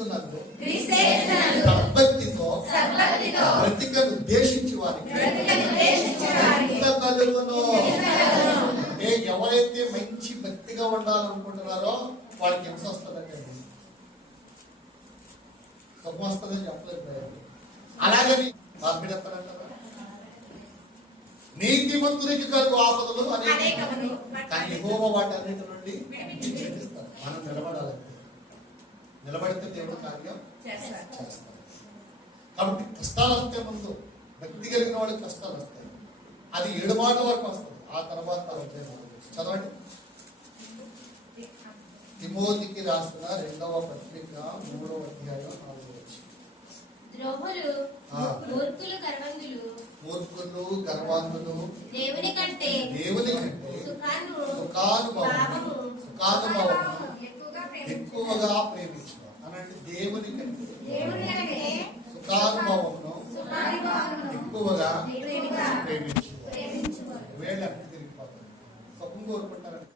క్రీస్తేస్తునందు సద్భక్తితో బ్రతికను ఉద్దేశించి వారికి కలుగును ఎవరైతే మంచి భక్తిగా ఉండాలనుకుంటున్నారో వాళ్ళకి హింస వస్తుందంటే సుఖం వస్తుందని చెప్పలేదు. అలాగని మార్పిడతారంటారా నీతిమంతునికి కలుగు ఆపదలు. అనేకములు. కానీ యెహోవా వాటన్నిటి నుండి విడిపిస్తారు మనం నిలబడాలంటే నిలబడితే దేవుడు కార్యం. చేస్తారు కాబట్టి కష్టాలు వస్తే ముందు. భక్తి కలిగిన వాళ్ళకి కష్టాలు వస్తాయి. అది ఏడు మాటల వరకు వస్తుంది. ఆ తర్వాత చదవండి. తిమోతికి రాసిన రెండవ పత్రిక మూడవ అధ్యాయం ఆ. మూర్ఖులు గర్వంతులు దేవుని కంటే దేవుని కంటే సుఖాను సుఖానుభవం. ఎక్కువగా ప్రేమించు. ఎక్కువగా ప్రేమించడం. అనంటే దేవుని కంటే. సుఖానుభవమును ఎక్కువగా ప్రేమించు. వేళ్ళు సుఖం కోరుకుంటారని